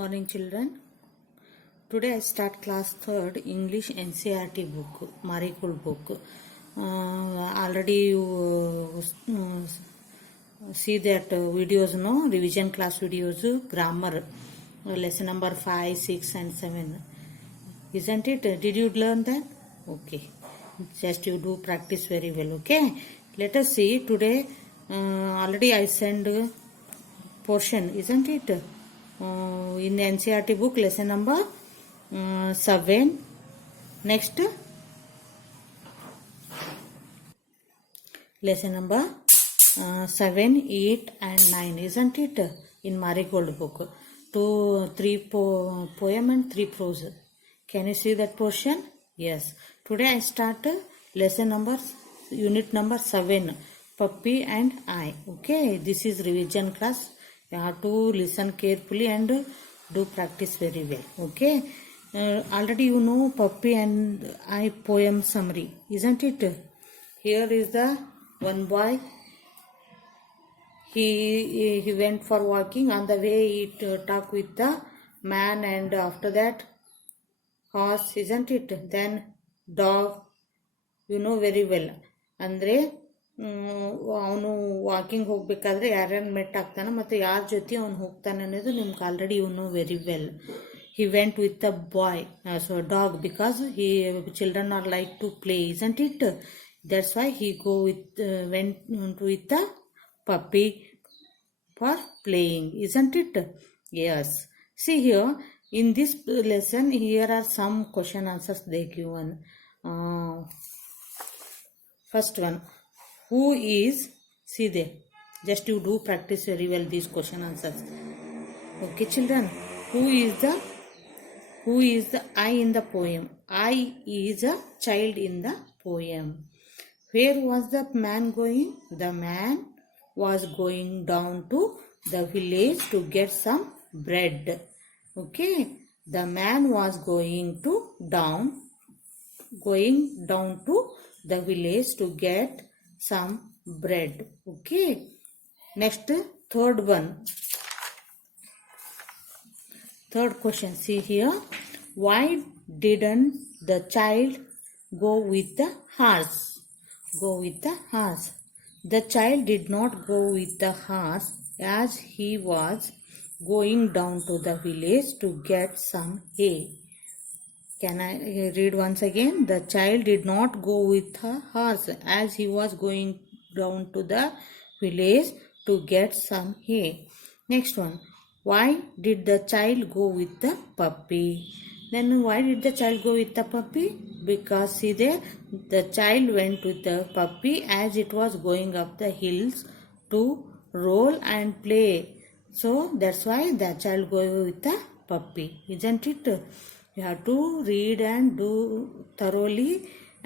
Morning children. Today I start class 3rd English NCERT book, Marigold book. Already you see that videos, no? Revision class videos, grammar, lesson number 5, 6 and 7. Isn't it? Did you learn that? Okay. Just you do practice very well, okay? Let us see today. Already I send portion, isn't it? In NCERT book, lesson number 7. Next, lesson number 7, 8 and 9, isn't it? In Marigold book. 2, 3 poem and 3 prose. Can you see that portion? Yes. Today I start lesson number, unit number 7, Puppy and I. Okay, this is revision class. You have to listen carefully and do practice very well. Okay. Already you know Puppy and I poem summary, isn't it? Here is the one boy. He went for walking. On the way he talked with the man, and after that horse, isn't it? Then dog. You know very well. ಅಂದರೆ ಅವನು walking ಹೋಗ್ಬೇಕಾದ್ರೆ ಯಾರ್ಯಾರು ಮೆಟ್ ಆಗ್ತಾನೆ ಮತ್ತು ಯಾರ ಜೊತೆ ಅವನು ಹೋಗ್ತಾನೆ ಅನ್ನೋದು ನಿಮ್ಗೆ already you know very well. He went with the boy, so dog, because children are like to play, isn't it? That's why he went with the puppy for playing, isn't it? Yes. See here, in this lesson, here are some question answers they given. First one, who is, see there, just you do practice very well these question answers. Okay children, who is the I in the poem? I is a child in the poem. Where was the man going? The man was going down to the village to get some bread. Okay, the man was going down to the village to get some bread. Okay, next, third question. See here, why didn't the child go with the horse? The child did not go with the horse as he was going down to the village to get some hay. Can I read once again? The child did not go with the horse as he was going down to the village to get some hay. Next one, why did the child go with the puppy? Then why did the child go with the puppy? Because see there, the child went with the puppy as it was going up the hills to roll and play. So that's why the child go with the puppy, isn't it? You have to read and do thoroughly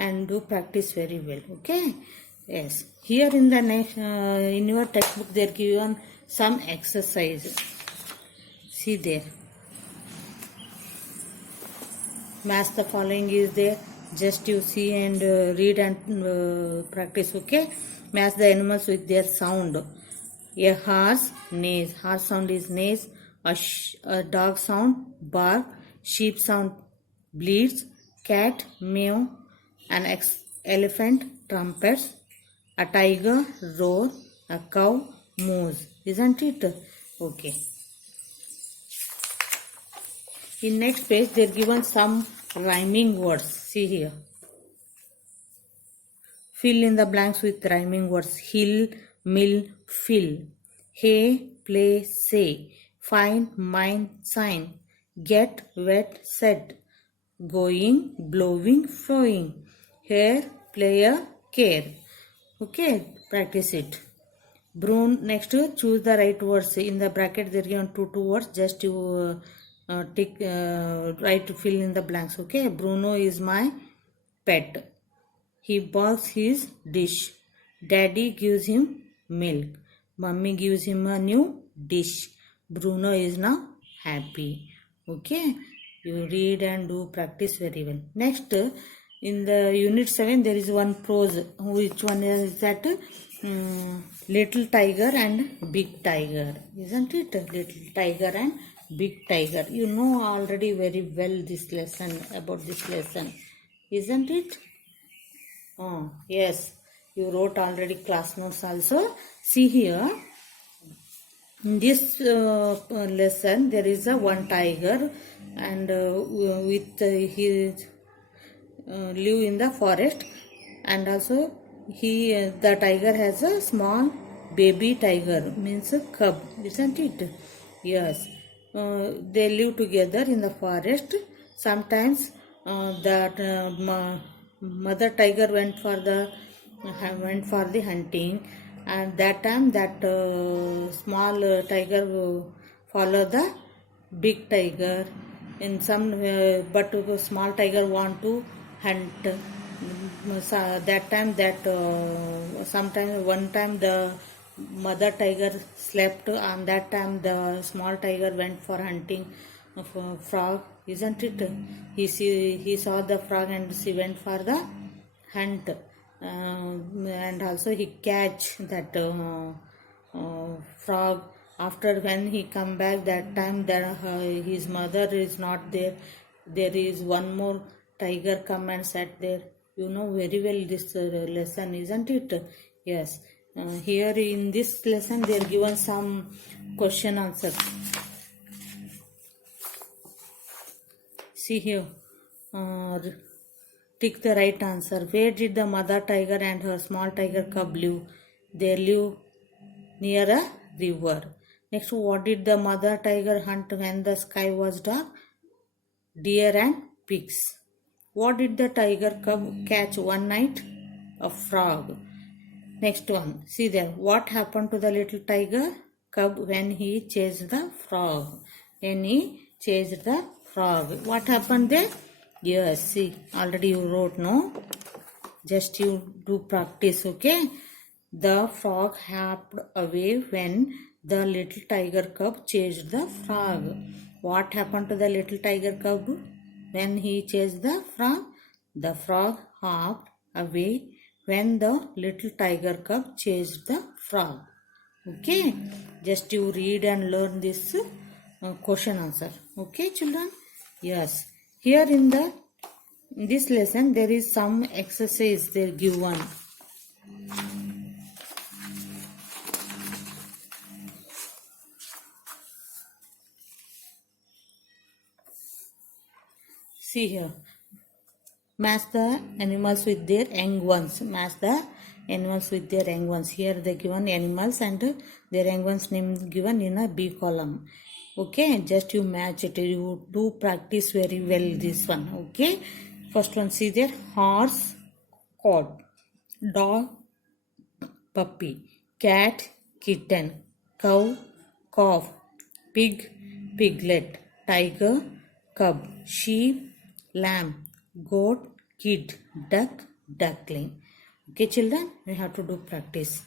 and do practice very well. Okay. Yes. Here in the next, in your textbook, they are given some exercise. See there. Match the following is there. Just you see and read and practice. Okay. Match the animals with their sound. A horse neighs. Horse sound is neighs. A dog sound bark. Sheep sound bleats. Cat meow. An elephant trumpets. A tiger roar. A cow mows. Isn't it? Okay. In next page, they are given some rhyming words. See here. Fill in the blanks with rhyming words. Hill, mill, fill. Hay, play, say. Find, mind, sign. Get, wet, set. Going, blowing, flowing. Hair, player, care. Okay, practice it. Broom, next, choose the right words. In the bracket, they are given two words. Just you try to fill in the blanks. Okay, Bruno is my pet. He boils his dish. Daddy gives him milk. Mummy gives him a new dish. Bruno is now happy. Okay, you read and do practice very well. Next, in the unit 7, there is one prose. Which one is that? Little tiger and big tiger, isn't it? Little tiger and big tiger. You know already very well this lesson, about this lesson, isn't it? Oh, yes. You wrote already class notes also. See here, in this lesson, there is a one tiger, and with he live in the forest, and also the tiger has a small baby tiger, means a cub, isn't it? Yes. They live together in the forest. Sometimes that mother tiger went for the hunting, and that time that small tiger follow the big tiger in some but the small tiger want to hunt. That time that sometime one time the mother tiger slept, and that time the small tiger went for hunting of a frog, isn't it? He saw the frog and she went for the hunt, and also he catch that frog. After when he come back, that time that his mother is not there, there is one more tiger come and sat there. You know very well this lesson, isn't it? Yes. Here in this lesson they are given some question answer. See here, tick the right answer. Where did the mother tiger and her small tiger cub live? They live near a river. Next, what did the mother tiger hunt when the sky was dark? Deer and pigs. What did the tiger cub catch one night? A frog. Next one, see there. What happened to the little tiger cub when he chased the frog? When he chased the frog, what happened there? Yes, see, already you wrote, no? Just you do practice, okay? The frog hopped away when the little tiger cub chased the frog. What happened to the little tiger cub when he chased the frog? The frog hopped away when the little tiger cub chased the frog. Okay, just you read and learn this question answer. Okay, children? Yes. Here in this lesson there is some exercise they given. See here. Match the animals with their young ones. Match the animals with their young ones. Here they given animals and their young ones name given in a B column. Okay, just you match it. You do practice very well this one. Okay, first one, see there, horse, cow, dog, puppy, cat, kitten, cow, calf, pig, piglet, tiger, cub, sheep, lamb, goat, kid, duck, duckling. Okay, children, we have to do practice.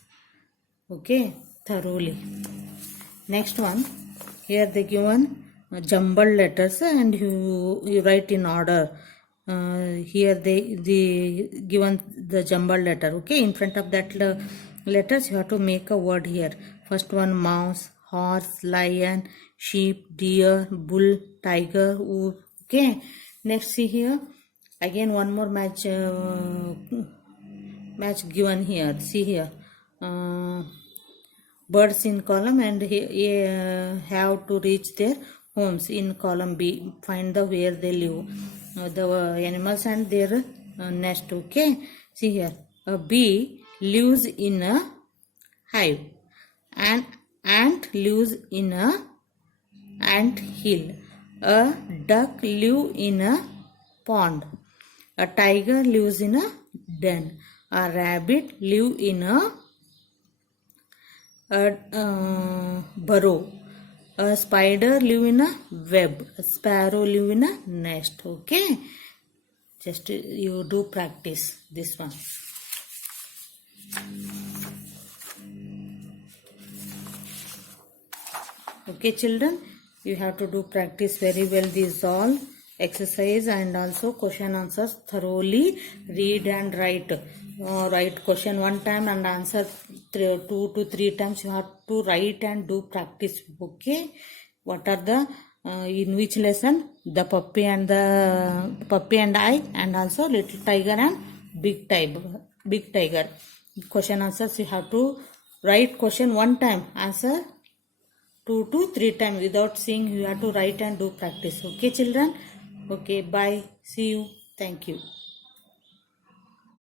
Okay, thoroughly. Next one, here they given jumbled letters and you write in order. Here they given the jumbled letter. Okay, in front of that letters you have to make a word here. First one, mouse, horse, lion, sheep, deer, bull, tiger, wolf. Okay, next see here again one more match given here. See here, birds in column and have to reach their homes in column B. Find the where they live, the animals and their nest. Okay, see here, a bee lives in a hive, an ant lives in a ant hill, a duck lives in a pond, a tiger lives in a den, a rabbit lives in a burrow, a spider live in a web, a sparrow live in a nest. Okay, just you do practice this one. Okay, children, you have to do practice very well these all exercise and also question answers thoroughly. Read and write. Write question one time and answer 2 to 3 times. You have to write and do practice. Okay, What are the in which lesson? The puppy and I, and also little tiger and big tiger. Big tiger. Question answers you have to write question one time, answer 2 to 3 times without seeing. You have to write and do practice. Okay, children? Okay, bye. See you. Thank you.